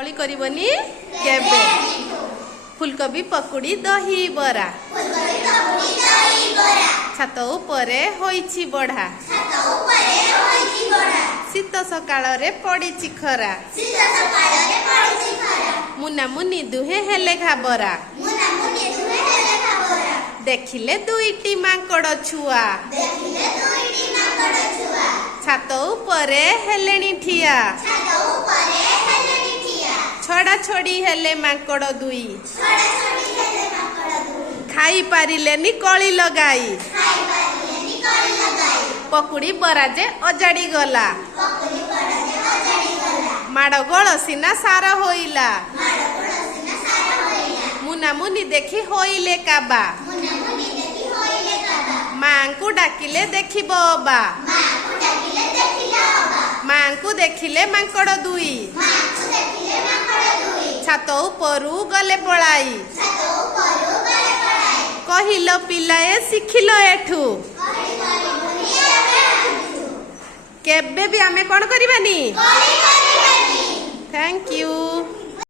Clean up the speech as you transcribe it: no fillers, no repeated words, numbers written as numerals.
कली करबनी केबे फुलकोबी पकुड़ी दही बरा छात उपरे होईछि बढा शीत सकाळ रे पड़िछि खरा मुना मुनि दुहे हेले घाबरा देखिले दुईटी मांकड़ छुआ छात उपरे हेलेनी ठिया छड़ा छोड़ी हेले मांकड़ दुई खाई पारिलेनी कली लगाई पकुड़ी बरा जे अजाड़ी गला माड़ गोल सीना सारा होइला मुना मुनि देखी होइले काबा मां को डाकिले देखिब बा मां को देखिले मांकड़ दुई छात उपरू गले पलाई कहिलो पिलाए शिखिलो एठू केबे भी आमे कोन करिबानी थैंक यू।